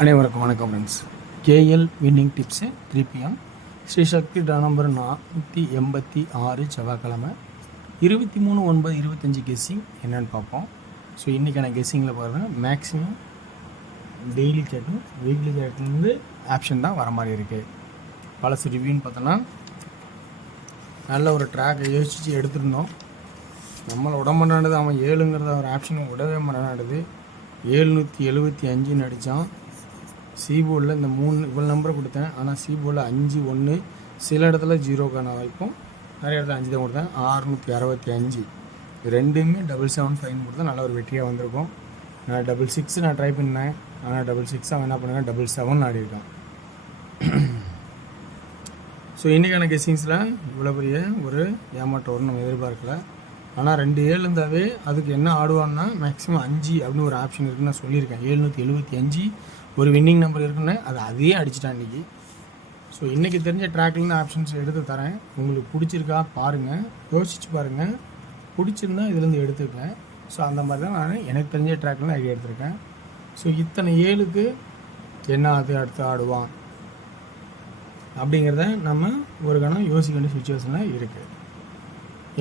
அனைவருக்கும் வணக்கம் friends. KL winning tips 3 PM Shri Sakthi number 486 செவ்வாய்க்கிழமை 23/9/25 கெஸ்ஸிங் என்னென்னு பார்ப்போம். ஸோ இன்றைக்கான கெஸ்ஸிங்கில் பாருங்கள் மேக்ஸிமம் டெய்லி சேட்டும் வீக்லி சேட்லேருந்து ஆப்ஷன் தான் வர மாதிரி இருக்குது. பழசு ரிவ்யூன்னு பார்த்தோன்னா நல்ல ஒரு ட்ராக்கை யோசித்து எடுத்துருந்தோம். நம்மளை விட மாட்டானது அவன் 7ங்கிறத ஒரு ஆப்ஷனை விடவே மாட்டானது. 775 அடித்தான். சிபோர்டில் இந்த 3 இவ்வளோ நம்பரை கொடுத்தேன். ஆனால் சிபோர்டில் 5 1 சில இடத்துல 0க்கான வாய்ப்பும் நிறைய இடத்துல 5 தான் கொடுத்தேன். 665 ரெண்டுமே 775 கொடுத்தா நல்ல ஒரு வெற்றியாக வந்திருக்கும். நான் 66 நான் ட்ரை பண்ணேன். ஆனால் 66 அவன் என்ன பண்ணுவேன் 77 ஆடி இருக்கான். ஸோ இன்றைக்கான கெஸ்ஸிங்ஸில் இவ்வளோ பெரிய ஒரு ஏமாற்றம் நம்ம எதிர்பார்க்கல. ஆனால் 2 7 இருந்தாவே அதுக்கு என்ன ஆடுவான்னா மேக்ஸிமம் 5 அப்படின்னு ஒரு ஆப்ஷன் இருக்குன்னு நான் சொல்லியிருக்கேன். 775 ஒரு வின்னிங் நம்பர் இருக்குன்னு அதையே அடிச்சிட்டான் இன்றைக்கி. ஸோ இன்றைக்கி தெரிஞ்ச ட்ராக்லேருந்து ஆப்ஷன்ஸ் எடுத்து தரேன். உங்களுக்கு பிடிச்சிருக்கா பாருங்கள், யோசிச்சு பாருங்கள். பிடிச்சிருந்தா இதுலேருந்து எடுத்துக்கேன். ஸோ அந்த மாதிரி தான் நான் எனக்கு தெரிஞ்ச ட்ராக்லேருந்து ஐடியா எடுத்திருக்கேன். ஸோ இத்தனை 7க்கு என்ன அது அடுத்து ஆடுவான் அப்படிங்கிறத நம்ம ஒரு கணம் யோசிக்க வேண்டிய சுச்சுவேஷனில் இருக்குது.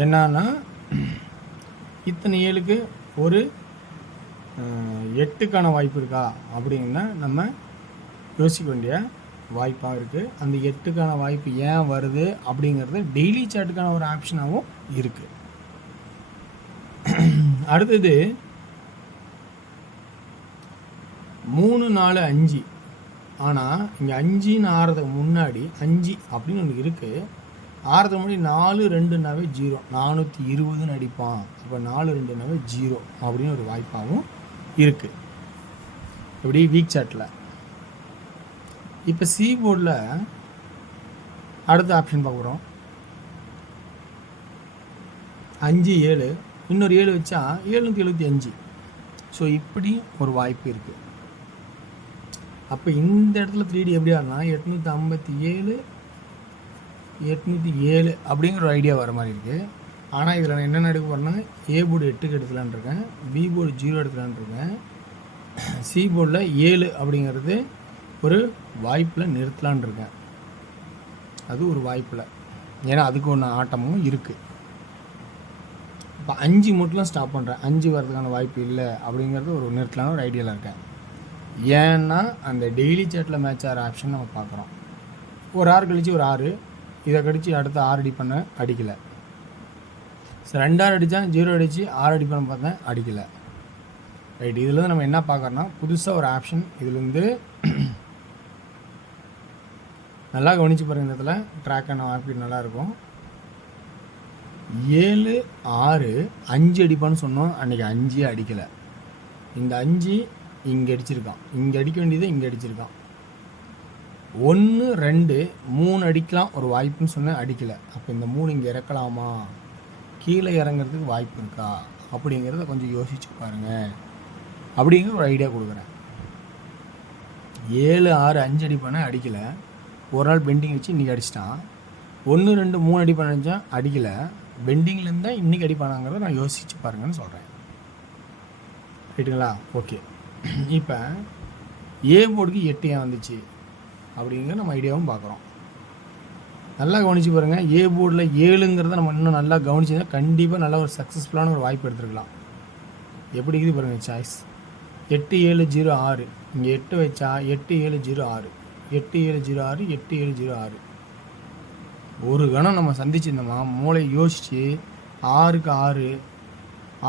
என்னன்னா இத்தனை 7க்கு ஒரு 8க்கான வாய்ப்பு இருக்கா அப்படின்னா நம்ம யோசிக்க வேண்டிய வாய்ப்பாக இருக்குது. அந்த 8க்கான வாய்ப்பு ஏன் வருது அப்படிங்கிறது டெய்லி சார்ட்டுக்கான ஒரு ஆப்ஷனாகவும் இருக்குது. அடுத்தது 3 4 5. ஆனால் இங்கே 5ன்னு ஆறதுக்கு முன்னாடி 5 அப்படின்னு ஒன்று இருக்குது. ஆறதுக்கு முன்னாடி 4 2னாவே 0 420 அடிப்பான். அப்போ 4 2னாவே 0 அப்படின்னு ஒரு வாய்ப்பாகவும் இருக்குது. எப்படி வீக் சாட்டில். இப்போ சி போர்டில் அடுத்த ஆப்ஷன் பார்க்குறோம். 5 7 இன்னொரு 7 வச்சா 775. ஸோ இப்படி ஒரு வாய்ப்பு இருக்குது. அப்போ இந்த இடத்துல 3D எப்படி ஆகுனா 857 807 அப்படிங்கிற ஒரு ஐடியா வர மாதிரி இருக்குது. ஆனால் இதில் நான் என்னென்ன எடுக்க போகிறேன்னா ஏ போர்டு 8க்கு எடுக்கலான் இருக்கேன், பி போர்டு 0 எடுக்கலான் இருக்கேன், சி போர்டில் 7 அப்படிங்கிறது ஒரு வாய்ப்பில் நிறுத்தலான் இருக்கேன். அது ஒரு வாய்ப்பில், ஏன்னா அதுக்கு ஒன்று ஆட்டமும் இருக்குது. இப்போ 5 மட்டும் ஸ்டாப் பண்ணுறேன். 5 வரதுக்கான வாய்ப்பு இல்லை அப்படிங்கிறது ஒரு நிறுத்தலான ஒரு ஐடியாவில் இருக்கேன். ஏன்னா அந்த டெய்லி சேட்டில் மேட்ச் ஆகிற ஆப்ஷன் நம்ம பார்க்குறோம். ஒரு 6 கழிச்சு ஒரு 6 இதை கடிச்சு அடுத்து 6 அடி பண்ண அடிக்கலை. ஸோ 2 6 அடித்தான் 0 அடித்து 6 அடி பண்ண பார்த்தேன் அடிக்கலை. ரைட், இதுலேருந்து நம்ம என்ன பார்க்குறோன்னா புதுசாக ஒரு ஆப்ஷன் இதுலேருந்து நல்லா கவனித்து பாருங்கள். இந்த இடத்துல ட்ராக்கை நம்ம ஆப்பி நல்லாயிருக்கும். 7 6 5 அடிப்பான்னு சொன்னோம். அன்றைக்கி 5 அடிக்கலை. இந்த 5 இங்கே அடிச்சிருக்கான், இங்கே அடிக்க வேண்டியது இங்கே அடிச்சிருக்கான். 1 2 3 அடிக்கலாம் ஒரு வாய்ப்புன்னு சொன்னேன், அடிக்கலை. அப்போ இந்த 3 இங்கே இறக்கலாமா, கீழே இறங்குறதுக்கு வாய்ப்பு இருக்கா அப்படிங்கிறத கொஞ்சம் யோசிச்சு பாருங்கள் அப்படிங்கிற ஒரு ஐடியா கொடுக்குறேன். 7 6 5 அடி பண்ண அடிக்கலை. ஒரு நாள் பெண்டிங் வச்சு இன்றைக்கி அடிச்சிட்டான். 1 2 3 அடி பண்ண நினச்சா அடிக்கலை. பெண்டிங்கில் இருந்தால் இன்றைக்கி அடிப்பானாங்கிறத நான் யோசிச்சு பாருங்கன்னு சொல்கிறேன். ரைட்டுங்களா? ஓகே. இப்போ ஏ போர்டுக்கு 8 ஏன் வந்துச்சு அப்படிங்கிற நம்ம ஐடியாவும் பார்க்குறோம். நல்லா கவனித்து பாருங்கள். ஏ போர்டில் 7ங்கிறத நம்ம இன்னும் நல்லா கவனிச்சா கண்டிப்பாக நல்ல ஒரு சக்ஸஸ்ஃபுல்லான ஒரு வாய்ப்பு எடுத்துருக்கலாம். எப்படி இருக்குது பாருங்கள் சாய்ஸ். 8 7 0 6 இங்கே 8 வச்சா 8 7 0 6 8 7 0 6 8 7 0 6. ஒரு கணம் நம்ம சந்திச்சிருந்தோமா மூளை யோசித்து 6க்கு 6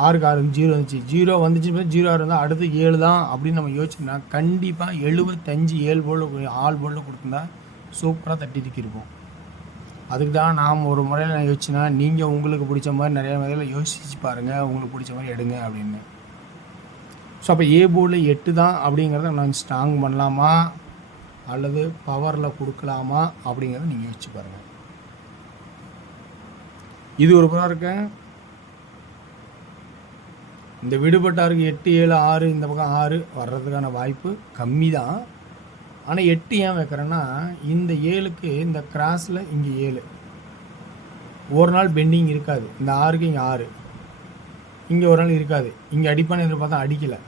6க்கு 6 0 வந்துச்சு. 0 வந்துச்சு 0 6 இருந்தால் அடுத்து 7 தான் அப்படின்னு நம்ம யோசிச்சோம்னா கண்டிப்பாக 75 7 போர்டில் ஆல் போர்டில் கொடுத்துருந்தா சூப்பராக தட்டி தூக்கியிருப்போம். அதுக்கு தான் நாம் ஒரு முறையில் நான் யோசிச்சுன்னா நீங்கள் உங்களுக்கு பிடிச்ச மாதிரி நிறைய முறையில் யோசிச்சு பாருங்கள், உங்களுக்கு பிடிச்ச மாதிரி எடுங்க அப்படின்னு. ஸோ அப்போ ஏ போர்டில் 8 தான் அப்படிங்கிறத நான் ஸ்ட்ராங் பண்ணலாமா அல்லது பவரில் கொடுக்கலாமா அப்படிங்கிறத நீங்கள் யோசிச்சு பாருங்கள். இது ஒரு புறம் இருக்க. இந்த விடுபட்டாருக்கு 8 7 6 இந்த பக்கம் 6 வர்றதுக்கான வாய்ப்பு கம்மி தான். ஆனால் 8 ஏன் வைக்கிறேன்னா இந்த 7க்கு இந்த கிராஸில் இங்கே 7 ஒரு நாள் பெண்டிங் இருக்காது. இந்த 6க்கு இங்கே 6 இங்கே ஒரு நாள் இருக்காது. இங்கே அடிப்பான எதிர்பார்த்தா அடிக்கலை.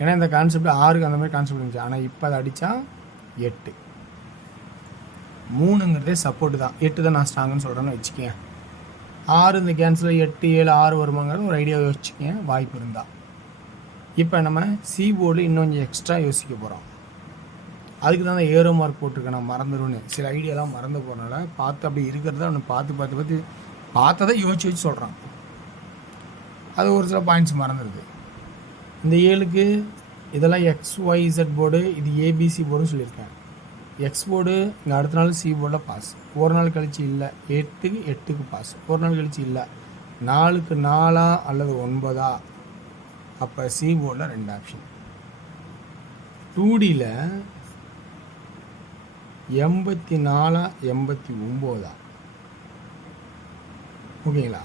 ஏன்னா இந்த கான்செப்ட் 6க்கு அந்த மாதிரி கான்செப்ட் இருந்துச்சு. ஆனால் இப்போ அதை அடித்தா 8. 3ங்கிறதே சப்போர்ட்டு தான். 8 தான் நான் ஸ்ட்ராங்குன்னு சொல்கிறேன்னு வச்சுக்கேன். 6 இந்த கேன்சலில் 8 7 6 வருமாங்கிறது ஒரு ஐடியா யோசிச்சுக்கேன் வாய்ப்பு இருந்தால். இப்போ நம்ம சி போர்டு இன்னும் கொஞ்சம் எக்ஸ்ட்ரா யோசிக்க போகிறோம். அதுக்கு தான் ஏரோ மார்க் போட்டிருக்கேன். நான் மறந்துடுவேன்னு சில ஐடியாலாம் மறந்து போகிறனால பார்த்து அப்படி இருக்கிறத அவனு பார்த்ததை யோசிச்சு வச்சு சொல்கிறான். அது ஒரு சில பாயிண்ட்ஸ் மறந்துடுது. இந்த 7க்கு இதெல்லாம் XYZ போர்டு, இது ABC போர்டுன்னு சொல்லியிருக்கேன். எக்ஸ் போர்டு இங்கே அடுத்த நாள் சி போர்டில் பாஸ், ஒரு நாள் கழிச்சு இல்லை. 8க்கு பாஸ், ஒரு நாள் கழிச்சு இல்லை. 4க்கு 4 அல்லது 9. அப்போ சி போர்டில் 2 ஆப்ஷன். 2Dயில் 84 89. ஓகேங்களா?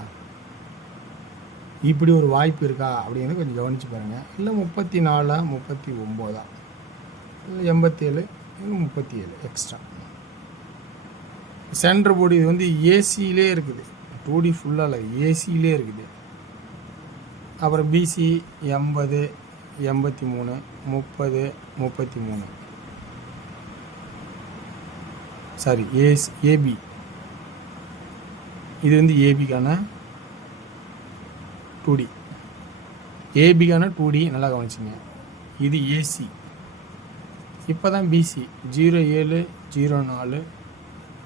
இப்படி ஒரு வாய்ப்பு இருக்கா அப்படிங்கிறது கொஞ்சம் கவனித்து பாருங்கள். இல்லை 34 39, இல்லை 87 37 எக்ஸ்ட்ரா. சென்டர் போர்டு இது வந்து ஏசியிலே இருக்குது. 2D ஃபுல்லாக இல்லை, ஏசியிலே இருக்குது. அப்புறம் பிசி 80 83 30 33. சாரி, ஏபி இது வந்து ஏபிக்கான 2D. ஏபிக்கான 2D நல்லா கவனிச்சிங்க. இது ஏசி. இப்போ தான் பிசி 07 04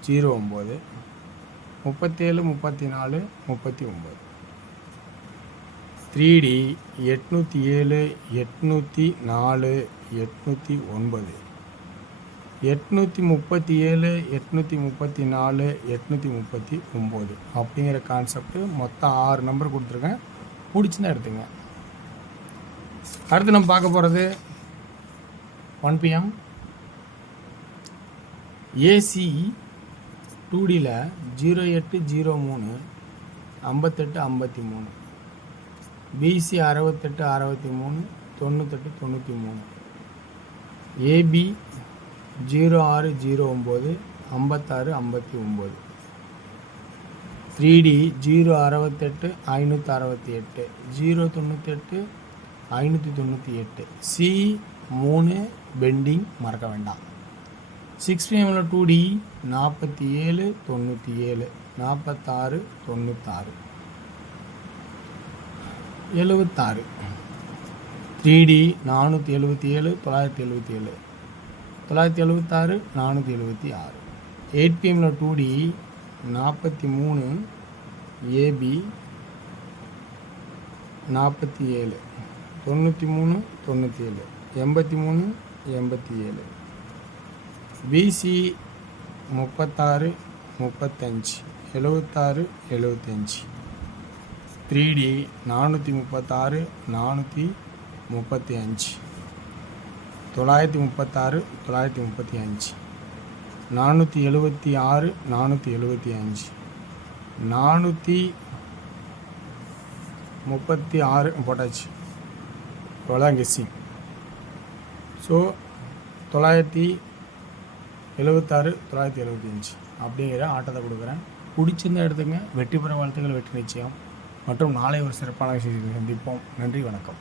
09 37 34 39. 3D 807 804 809 837 834 839 அப்படிங்கிற கான்செப்ட். மொத்தம் 6 நம்பர் கொடுத்துருக்கேன். பிடிச்சுன்னா எடுத்துங்க. அடுத்து நம்ம பார்க்க போகிறது 1 PM ஏசி 2Dயில் 08 03 58 53, BC 68 63 98 93, AB 06 09 56 59, 3D 068 568 098 598, C 3 pending மறக்க வேண்டாம். 6 PMல 2D 47 97 46 96 76, 3D 477 977 976 476. 8 PMல 2D 43 AB 47 93 97 83 87, PC 36 35 76 75, 3D 436 435 936 935 476 475 436 போட்டாச்சு. இவ்வளோதான் கெஸ்ஸிங். ஸோ 976 975 அப்படிங்கிற ஆட்டத்தை கொடுக்குறேன். பிடிச்சிருந்தா எடுத்துங்க. வெற்றி பெற வாழ்த்துக்கள், வெற்றி நிச்சயம். மற்றும் நாளை ஒரு சிறப்பான விஷயத்தை சந்திப்போம். நன்றி, வணக்கம்.